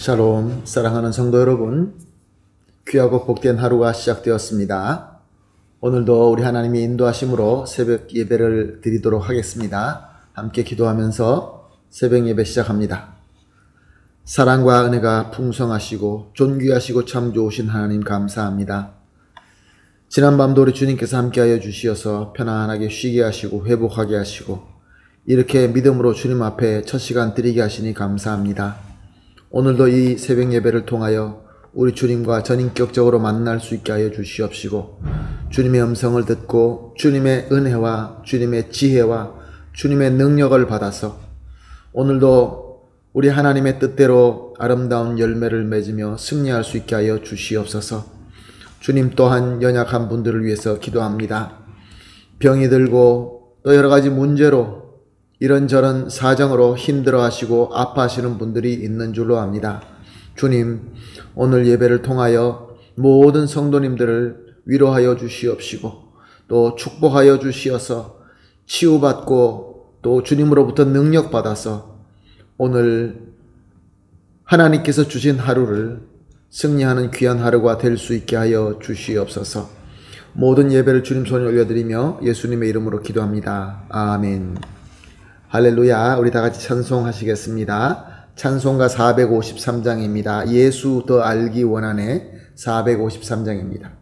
샬롬, 사랑하는 성도 여러분, 귀하고 복된 하루가 시작되었습니다. 오늘도 우리 하나님의 인도하심으로 새벽 예배를 드리도록 하겠습니다. 함께 기도하면서 새벽 예배 시작합니다. 사랑과 은혜가 풍성하시고 존귀하시고 참 좋으신 하나님 감사합니다. 지난밤도 우리 주님께서 함께하여 주시어서 편안하게 쉬게 하시고 회복하게 하시고 이렇게 믿음으로 주님 앞에 첫 시간 드리게 하시니 감사합니다. 오늘도 이 새벽 예배를 통하여 우리 주님과 전인격적으로 만날 수 있게 하여 주시옵시고 주님의 음성을 듣고 주님의 은혜와 주님의 지혜와 주님의 능력을 받아서 오늘도 우리 하나님의 뜻대로 아름다운 열매를 맺으며 승리할 수 있게 하여 주시옵소서. 주님 또한 연약한 분들을 위해서 기도합니다. 병이 들고 또 여러 가지 문제로 이런저런 사정으로 힘들어하시고 아파하시는 분들이 있는 줄로 압니다. 주님, 오늘 예배를 통하여 모든 성도님들을 위로하여 주시옵시고 또 축복하여 주시어서 치유받고 또 주님으로부터 능력받아서 오늘 하나님께서 주신 하루를 승리하는 귀한 하루가 될 수 있게 하여 주시옵소서. 모든 예배를 주님 손에 올려드리며 예수님의 이름으로 기도합니다. 아멘. 할렐루야. 우리 다 같이 찬송하시겠습니다. 찬송가 453장입니다. 예수 더 알기 원하네 453장입니다.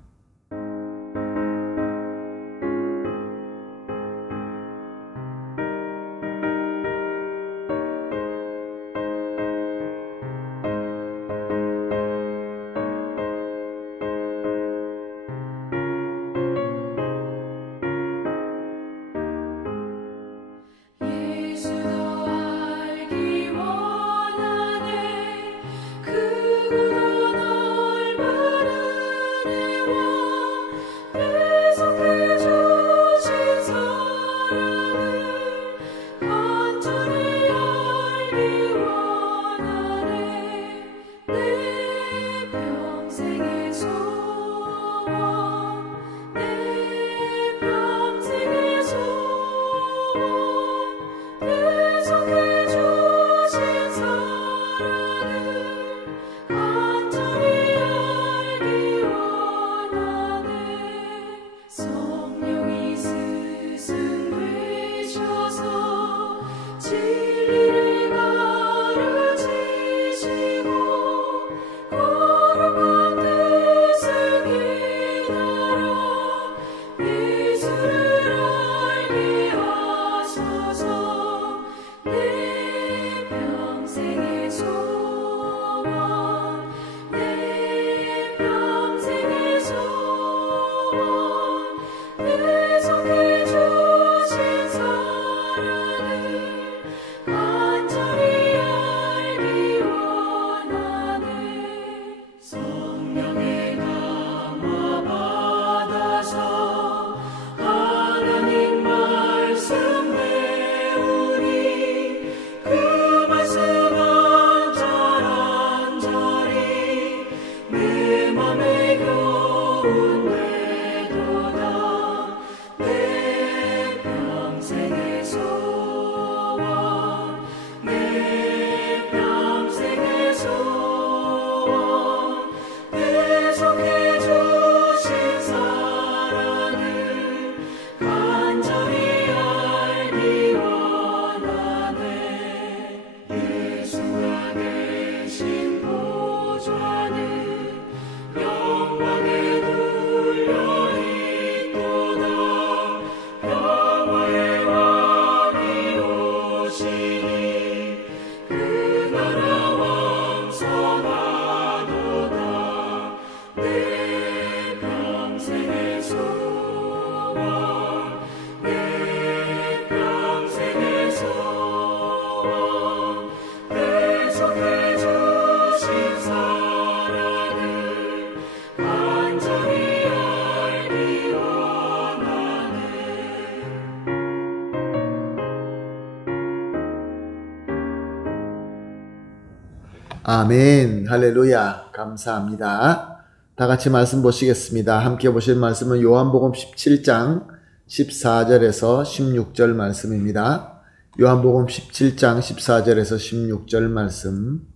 아멘. 할렐루야. 감사합니다. 다 같이 말씀 보시겠습니다. 함께 보실 말씀은 요한복음 17장 14절에서 16절 말씀입니다. 요한복음 17장 14절에서 16절 말씀.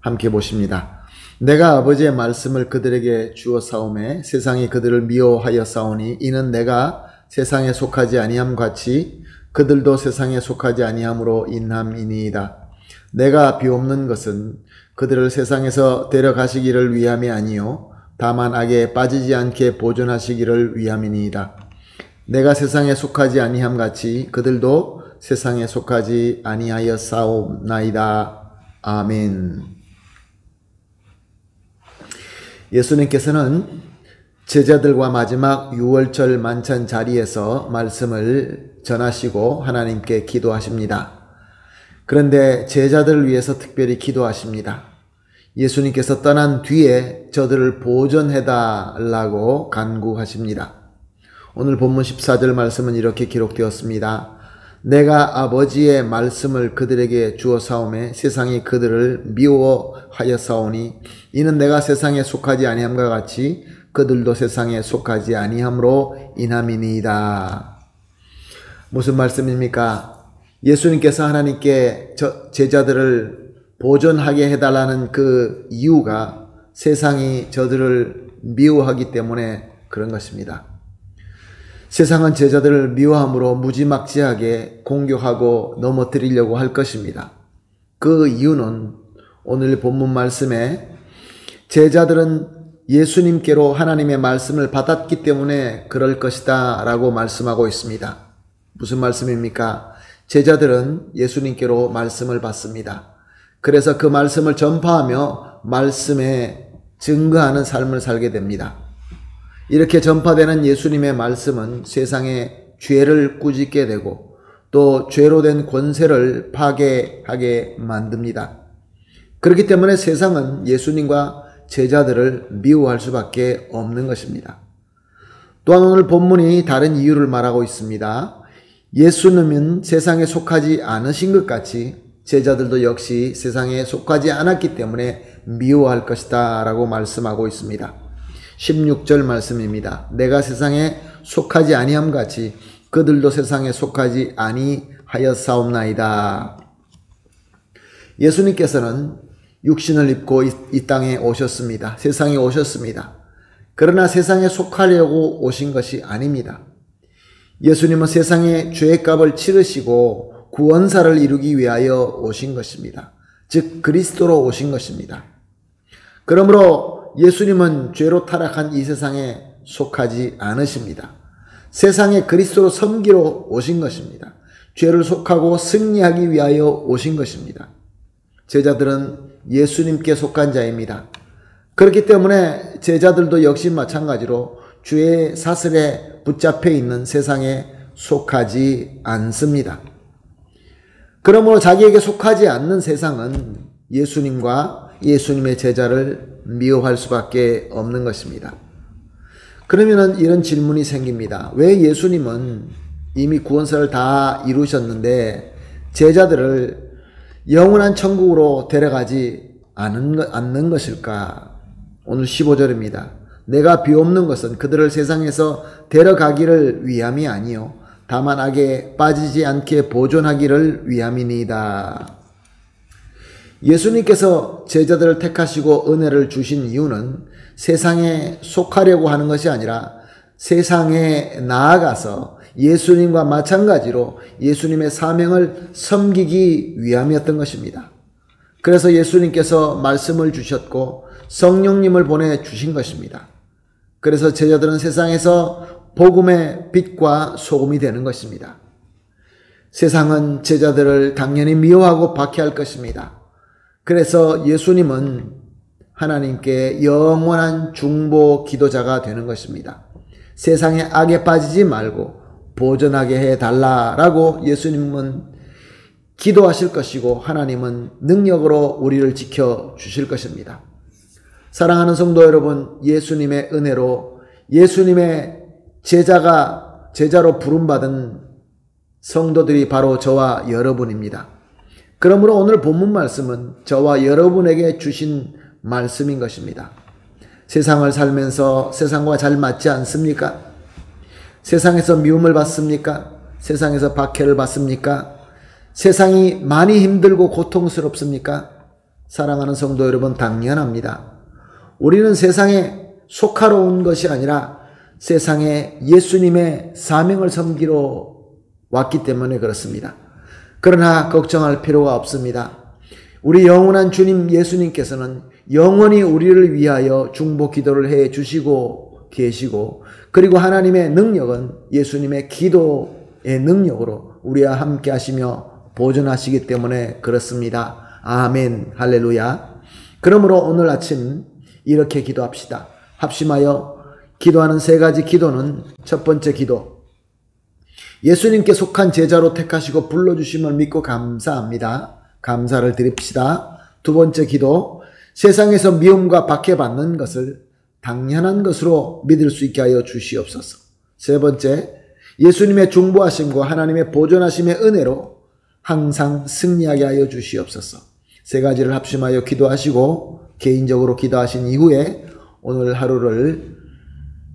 함께 보십니다. 내가 아버지의 말씀을 그들에게 주어 싸우매 세상이 그들을 미워하여 싸우니 이는 내가 세상에 속하지 아니함 같이 그들도 세상에 속하지 아니함으로 인함이니이다. 내가 비옵는 것은 그들을 세상에서 데려가시기를 위함이 아니요 다만 악에 빠지지 않게 보존하시기를 위함이니이다. 내가 세상에 속하지 아니함 같이 그들도 세상에 속하지 아니하여 싸움나이다. 아멘. 예수님께서는 제자들과 마지막 유월절 만찬 자리에서 말씀을 전하시고 하나님께 기도하십니다. 그런데 제자들을 위해서 특별히 기도하십니다. 예수님께서 떠난 뒤에 저들을 보존해달라고 간구하십니다. 오늘 본문 14절 말씀은 이렇게 기록되었습니다. 내가 아버지의 말씀을 그들에게 주어 싸우매 세상이 그들을 미워하여 싸우니 이는 내가 세상에 속하지 아니함과 같이 그들도 세상에 속하지 아니함으로 인함이니이다. 무슨 말씀입니까? 예수님께서 하나님께 제자들을 보존하게 해달라는 그 이유가 세상이 저들을 미워하기 때문에 그런 것입니다. 세상은 제자들을 미워함으로 무지막지하게 공격하고 넘어뜨리려고 할 것입니다. 그 이유는 오늘 본문 말씀에 제자들은 예수님께로 하나님의 말씀을 받았기 때문에 그럴 것이다 라고 말씀하고 있습니다. 무슨 말씀입니까? 제자들은 예수님께로 말씀을 받습니다. 그래서 그 말씀을 전파하며 말씀에 증거하는 삶을 살게 됩니다. 이렇게 전파되는 예수님의 말씀은 세상에 죄를 꾸짖게 되고 또 죄로 된 권세를 파괴하게 만듭니다. 그렇기 때문에 세상은 예수님과 제자들을 미워할 수밖에 없는 것입니다. 또한 오늘 본문이 다른 이유를 말하고 있습니다. 예수님은 세상에 속하지 않으신 것 같이 제자들도 역시 세상에 속하지 않았기 때문에 미워할 것이다 라고 말씀하고 있습니다. 16절 말씀입니다. 내가 세상에 속하지 아니함 같이 그들도 세상에 속하지 아니하여 싸움나이다. 예수님께서는 육신을 입고 이 땅에 오셨습니다. 세상에 오셨습니다. 그러나 세상에 속하려고 오신 것이 아닙니다. 예수님은 세상의 죄값을 치르시고 구원사를 이루기 위하여 오신 것입니다. 즉 그리스도로 오신 것입니다. 그러므로 예수님은 죄로 타락한 이 세상에 속하지 않으십니다. 세상에 그리스도로 섬기러 오신 것입니다. 죄를 속하고 승리하기 위하여 오신 것입니다. 제자들은 예수님께 속한 자입니다. 그렇기 때문에 제자들도 역시 마찬가지로 죄의 사슬에 붙잡혀 있는 세상에 속하지 않습니다. 그러므로 자기에게 속하지 않는 세상은 예수님과 예수님의 제자를 미워할 수밖에 없는 것입니다. 그러면 이런 질문이 생깁니다. 왜 예수님은 이미 구원사를 다 이루셨는데 제자들을 영원한 천국으로 데려가지 않는 것일까? 오늘 15절입니다. 내가 비옵는 것은 그들을 세상에서 데려가기를 위함이 아니요 다만 악에 빠지지 않게 보존하기를 위함이니이다. 예수님께서 제자들을 택하시고 은혜를 주신 이유는 세상에 속하려고 하는 것이 아니라 세상에 나아가서 예수님과 마찬가지로 예수님의 사명을 섬기기 위함이었던 것입니다. 그래서 예수님께서 말씀을 주셨고 성령님을 보내주신 것입니다. 그래서 제자들은 세상에서 복음의 빛과 소금이 되는 것입니다. 세상은 제자들을 당연히 미워하고 박해할 것입니다. 그래서 예수님은 하나님께 영원한 중보 기도자가 되는 것입니다. 세상의 악에 빠지지 말고 보존하게 해달라라고 예수님은 기도하실 것이고 하나님은 능력으로 우리를 지켜주실 것입니다. 사랑하는 성도 여러분, 예수님의 은혜로 예수님의 제자로 부름받은 성도들이 바로 저와 여러분입니다. 그러므로 오늘 본문 말씀은 저와 여러분에게 주신 말씀인 것입니다. 세상을 살면서 세상과 잘 맞지 않습니까? 세상에서 미움을 받습니까? 세상에서 박해를 받습니까? 세상이 많이 힘들고 고통스럽습니까? 사랑하는 성도 여러분, 당연합니다. 우리는 세상에 속하러 온 것이 아니라 세상에 예수님의 사명을 섬기러 왔기 때문에 그렇습니다. 그러나 걱정할 필요가 없습니다. 우리 영원한 주님 예수님께서는 영원히 우리를 위하여 중보 기도를 해 주시고 계시고, 그리고 하나님의 능력은 예수님의 기도의 능력으로 우리와 함께 하시며 보존하시기 때문에 그렇습니다. 아멘, 할렐루야. 그러므로 오늘 아침 이렇게 기도합시다. 합심하여 기도하는 세 가지 기도는, 첫 번째 기도, 예수님께 속한 제자로 택하시고 불러주심을 믿고 감사합니다. 감사를 드립시다. 두 번째 기도, 세상에서 미움과 박해받는 것을 당연한 것으로 믿을 수 있게 하여 주시옵소서. 세 번째, 예수님의 중보하심과 하나님의 보존하심의 은혜로 항상 승리하게 하여 주시옵소서. 세 가지를 합심하여 기도하시고 개인적으로 기도하신 이후에 오늘 하루를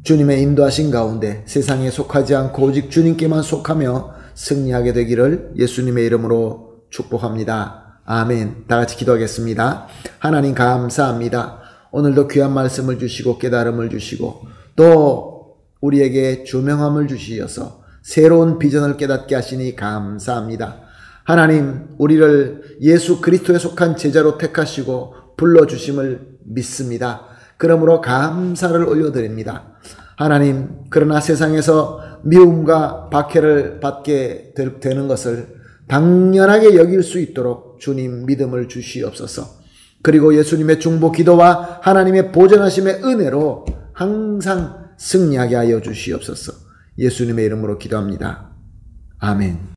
주님의 인도하신 가운데 세상에 속하지 않고 오직 주님께만 속하며 승리하게 되기를 예수님의 이름으로 축복합니다. 아멘. 다 같이 기도하겠습니다. 하나님 감사합니다. 오늘도 귀한 말씀을 주시고 깨달음을 주시고 또 우리에게 조명함을 주시어서 새로운 비전을 깨닫게 하시니 감사합니다. 하나님, 우리를 예수 그리스도에 속한 제자로 택하시고 불러주심을 믿습니다. 그러므로 감사를 올려드립니다. 하나님, 그러나 세상에서 미움과 박해를 받게 되는 것을 당연하게 여길 수 있도록 주님 믿음을 주시옵소서. 그리고 예수님의 중보 기도와 하나님의 보존하심의 은혜로 항상 승리하게 하여 주시옵소서. 예수님의 이름으로 기도합니다. 아멘.